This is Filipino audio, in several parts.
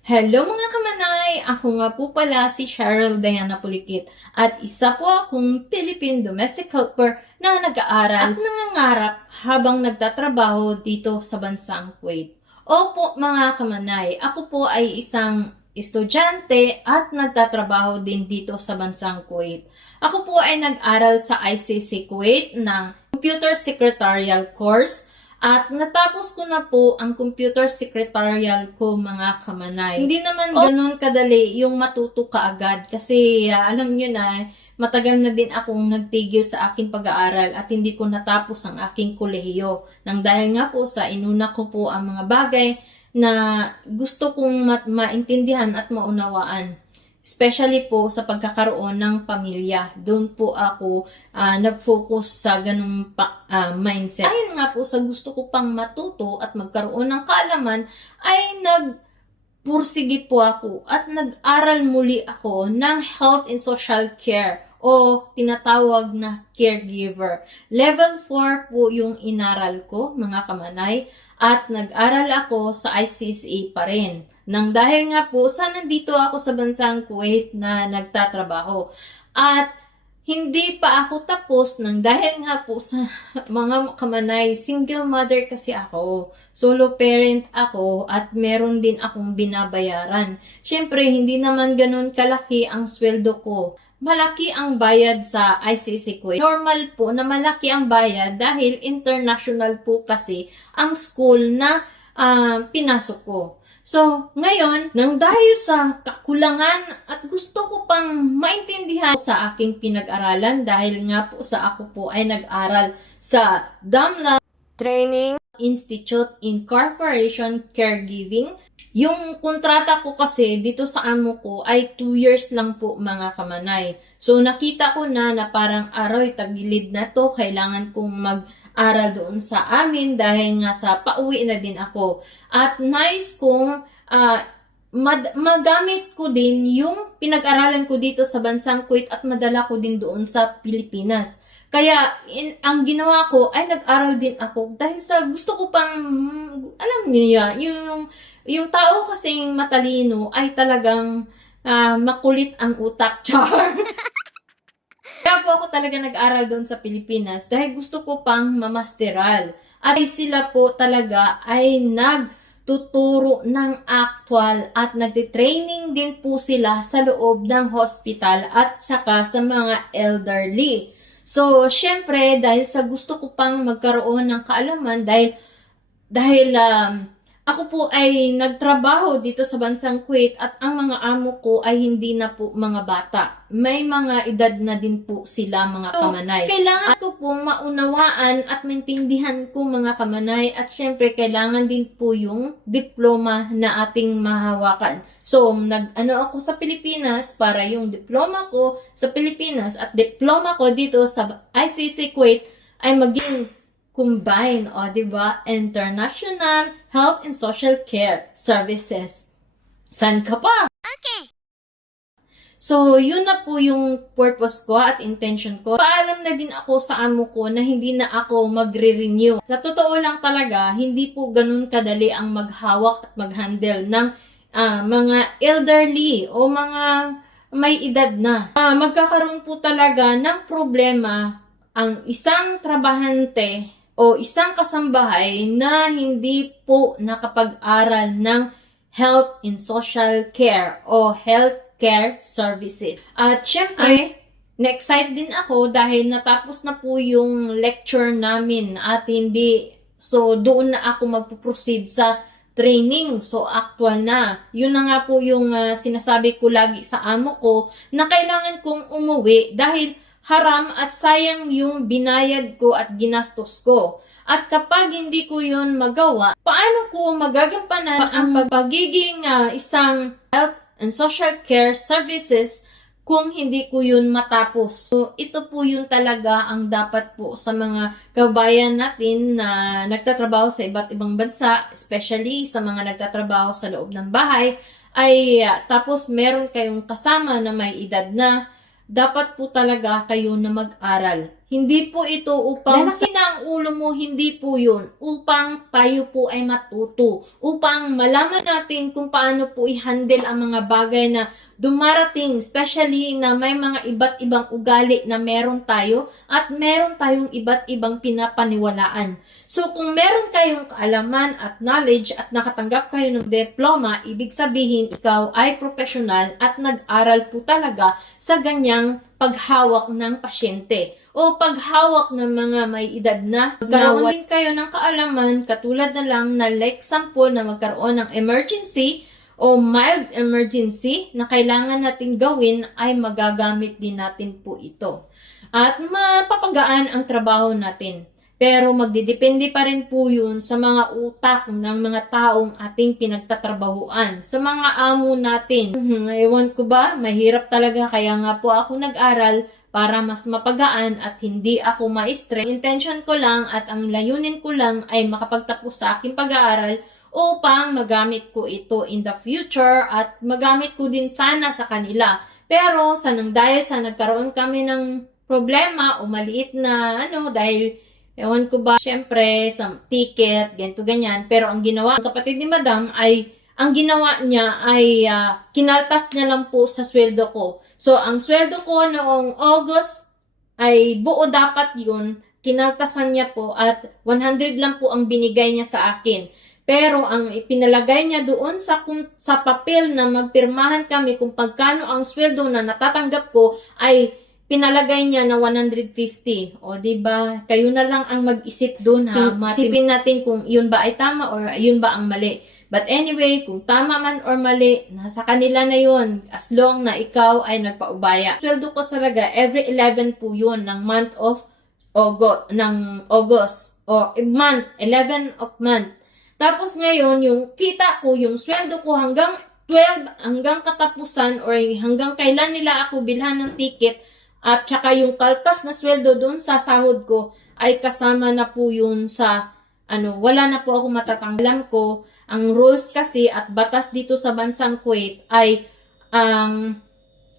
Hello mga kamanay! Ako nga po pala si Cheryl Diana Pulikit at isa po akong Philippine Domestic Helper na nag-aaral at nangangarap habang nagtatrabaho dito sa bansang Kuwait. Opo mga kamanay, ako po ay isang estudyante at nagtatrabaho din dito sa bansang Kuwait. Ako po ay nag-aral sa ICC Kuwait ng Computer Secretarial Course at natapos ko na po ang computer secretarial ko mga kamanay. Hindi naman ganun kadali yung matuto ka agad kasi ah, alam nyo na matagal na din akong nagtigil sa aking pag-aaral at hindi ko natapos ang aking kolehiyo. Nang dahil nga po sa inuna ko po ang mga bagay na gusto kong ma- maintindihan at maunawaan. Especially po sa pagkakaroon ng pamilya. Doon po ako ah, nag-focus sa ganung pa- ah, mindset. Dahil nga po sa gusto ko pang matuto at magkaroon ng kaalaman, ay nag pursige po ako at nag-aral muli ako ng health and social care o tinatawag na caregiver. Level 4 po yung inaral ko, mga kamanay, at nag-aral ako sa ICSA pa rin. Nang dahil nga po, sa nandito ako sa bansang Kuwait na nagtatrabaho. At hindi pa ako tapos nang dahil nga po sa mga kamanay, single mother kasi ako. Solo parent ako at meron din akong binabayaran. Siyempre, hindi naman ganun kalaki ang sweldo ko. Malaki ang bayad sa ICC Kuwait. Normal po na malaki ang bayad dahil international po kasi ang school na ah, pinasok ko. So, ngayon, nang dahil sa kakulangan at gusto ko pang maintindihan sa aking pinag-aralan dahil nga po sa ako po ay nag-aral sa Damla Training Institute in Corporation Caregiving. Yung kontrata ko kasi dito sa amo ko ay 2 years lang po mga kamanay. So nakita ko na na parang aroy tagilid na to, kailangan kong mag-aral doon sa amin dahil nga sa pauwi na din ako. At nice kong ah, mad- magamit ko din yung pinag-aralan ko dito sa bansang Kuwait at madala ko din doon sa Pilipinas. Kaya in, ang ginawa ko ay nag-aral din ako dahil sa gusto ko pang alam niya yung yung tao kasing matalino ay talagang ah, makulit ang utak char. Kaya po ako talaga nag-aral doon sa Pilipinas dahil gusto ko pang mamasteral. At sila po talaga ay nagtuturo ng actual at nagtitraining din po sila sa loob ng hospital at saka sa mga elderly. So, syempre, dahil sa gusto ko pang magkaroon ng kaalaman, dahil, dahil um, ako po ay nagtrabaho dito sa bansang Kuwait at ang mga amo ko ay hindi na po mga bata. May mga edad na din po sila mga So, kamanay. Kailangan ko pong maunawaan at maintindihan ko mga kamanay at syempre kailangan din po yung diploma na ating mahawakan. So, nag ano ako sa Pilipinas para yung diploma ko sa Pilipinas at diploma ko dito sa ICC Kuwait ay maging combine, o, di ba? International Health and Social Care Services. San ka pa? So, yun na po yung purpose ko at intention ko. Paalam na din ako sa amo ko na hindi na ako magre-renew. Sa totoo lang talaga, hindi po ganun kadali ang maghawak at mag-handle ng ah, mga elderly o mga may edad na. Ah, magkakaroon po talaga ng problema ang isang trabahante o isang kasambahay na hindi po nakapag-aral ng health and social care o health care services. At syempre, na-excite din ako dahil natapos na po yung lecture namin at hindi, so doon na ako magpo-proceed sa training. So, actual na. Yun na nga po yung ah, sinasabi ko lagi sa amo ko na kailangan kong umuwi dahil haram at sayang yung binayad ko at ginastos ko. At kapag hindi ko yun magawa, paano ko magagampanan ang pag- pagiging ah, isang health and social care services kung hindi ko yun matapos. So, ito po yun talaga ang dapat po sa mga kabayan natin na nagtatrabaho sa iba't ibang bansa, especially sa mga nagtatrabaho sa loob ng bahay, ay ah, tapos meron kayong kasama na may edad na, dapat po talaga kayo na mag-aral. Hindi po ito upang lalaki na ang ulo mo, hindi po yun. Upang tayo po ay matuto. Upang malaman natin kung paano po i-handle ang mga bagay na dumarating, especially na may mga iba't ibang ugali na meron tayo at meron tayong iba't ibang pinapaniwalaan. So, kung meron kayong kaalaman at knowledge at nakatanggap kayo ng diploma, ibig sabihin ikaw ay professional at nag-aral po talaga sa ganyang paghawak ng pasyente o paghawak ng mga may edad na. Magkaroon din kayo ng kaalaman katulad na lang na like sample na magkaroon ng emergency o mild emergency na kailangan natin gawin ay magagamit din natin po ito. At mapapagaan ang trabaho natin. Pero magdidepende pa rin po yun sa mga utak ng mga taong ating pinagtatrabahuan. Sa mga amo natin. Hmm, ewan ko ba, mahirap talaga kaya nga po ako nag-aral para mas mapagaan at hindi ako ma-stress. Intention ko lang at ang layunin ko lang ay makapagtapos sa aking pag-aaral upang magamit ko ito in the future at magamit ko din sana sa kanila. Pero sa nang dahil sa nagkaroon kami ng problema o maliit na ano dahil ewan ko ba syempre sa ticket ganito ganyan pero ang ginawa ng kapatid ni madam ay ang ginawa niya ay ah, kinaltas niya lang po sa sweldo ko. So ang sweldo ko noong August ay buo dapat yun kinaltasan niya po at 100 lang po ang binigay niya sa akin. Pero ang ipinalagay niya doon sa kung, sa papel na magpirmahan kami kung pagkano ang sweldo na natatanggap ko ay pinalagay niya na 150. O di ba? Kayo na lang ang mag-isip doon ha. Isipin natin kung yun ba ay tama or yun ba ang mali. But anyway, kung tama man or mali, nasa kanila na yun. As long na ikaw ay nagpaubaya. Sweldo ko talaga, every 11 po yun ng month of August, ng August. Or month, 11 of month. Tapos ngayon, yung kita ko, yung sweldo ko hanggang 12, hanggang katapusan or hanggang kailan nila ako bilhan ng ticket at saka yung kaltas na sweldo doon sa sahod ko ay kasama na po yun sa ano, wala na po ako matatanggal. Alam ko, ang rules kasi at batas dito sa bansang Kuwait ay ang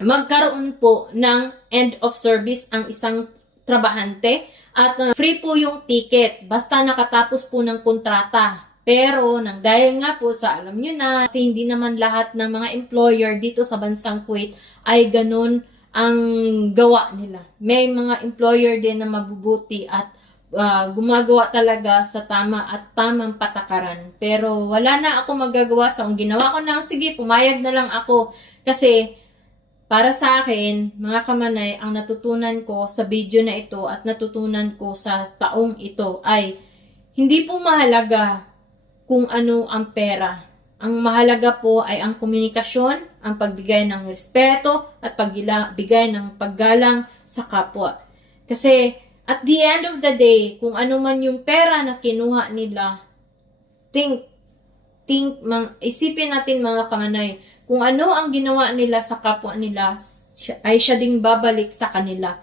magkaroon po ng end of service ang isang trabahante at uh, free po yung ticket basta nakatapos po ng kontrata. Pero nang dahil nga po sa alam nyo na kasi hindi naman lahat ng mga employer dito sa bansang Kuwait ay ganun ang gawa nila. May mga employer din na mabubuti at uh, gumagawa talaga sa tama at tamang patakaran. Pero wala na ako magagawa. So, ang ginawa ko na, sige, pumayag na lang ako. Kasi, para sa akin, mga kamanay, ang natutunan ko sa video na ito at natutunan ko sa taong ito ay hindi po mahalaga kung ano ang pera. Ang mahalaga po ay ang komunikasyon, ang pagbigay ng respeto at pagbigay ng paggalang sa kapwa. Kasi at the end of the day, kung ano man yung pera na kinuha nila, think, think, mang, isipin natin mga kamanay, kung ano ang ginawa nila sa kapwa nila, ay siya ding babalik sa kanila.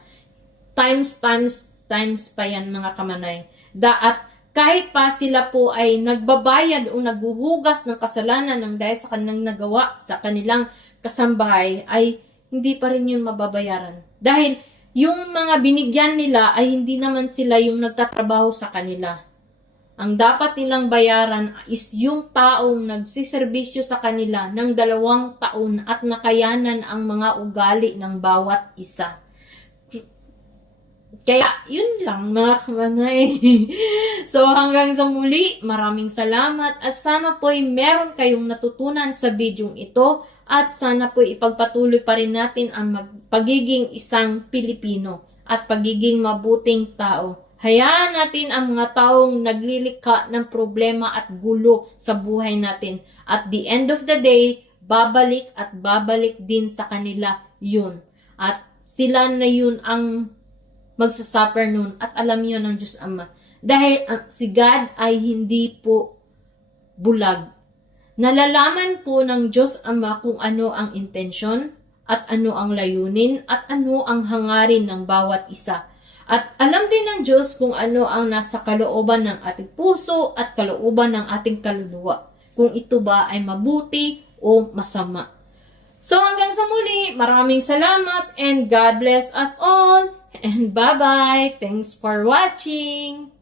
Times, times, times pa yan mga kamanay. Da, at kahit pa sila po ay nagbabayad o naghuhugas ng kasalanan ng dahil sa kanilang nagawa sa kanilang kasambahay, ay hindi pa rin yun mababayaran. Dahil yung mga binigyan nila ay hindi naman sila yung nagtatrabaho sa kanila. Ang dapat nilang bayaran is yung taong nagsiservisyo sa kanila ng dalawang taon at nakayanan ang mga ugali ng bawat isa. Kaya, yun lang mga kamanay. so, hanggang sa muli, maraming salamat at sana po'y meron kayong natutunan sa bidyong ito at sana po'y ipagpatuloy pa rin natin ang pagiging isang Pilipino at pagiging mabuting tao. Hayaan natin ang mga taong naglilikha ng problema at gulo sa buhay natin. At the end of the day, babalik at babalik din sa kanila yun. At sila na yun ang magsasuffer nun at alam niyo ng Diyos Ama. Dahil ang si God ay hindi po bulag. Nalalaman po ng Diyos Ama kung ano ang intensyon at ano ang layunin at ano ang hangarin ng bawat isa. At alam din ng Diyos kung ano ang nasa kalooban ng ating puso at kalooban ng ating kaluluwa. Kung ito ba ay mabuti o masama. So hanggang sa muli, maraming salamat and God bless us all. And bye-bye! Thanks for watching!